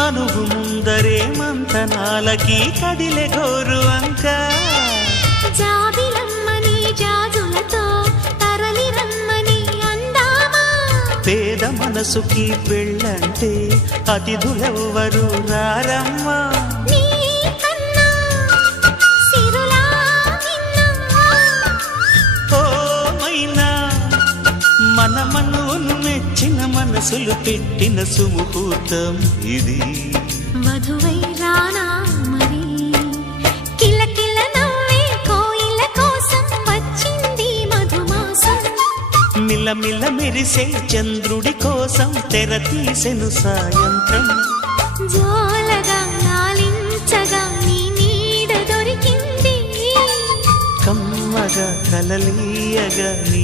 మనువు ముందరే మంతనాలకి కదిలే గోరు అంక జాబిలమ్మని జాజులతో తరలి రమ్మని అందామా పేద మనసుకి పెళ్ళంటే అతిథులెవ్వరు రారమ్మా మన మనువును మెచ్చిన మనసులు పెట్టిన సుముహూర్తం ఇది వధువై రానా మరి కిలకిల నవ్వే కోయిల కోసం వచ్చింది మధుమాసం మిలమిల మెరిసే చంద్రుడి కోసం తెర తీసెను సాయంత్రం జోలగా లాలించగా నీ నీడ దొరికింది కమ్మగా కలలీయగా నీ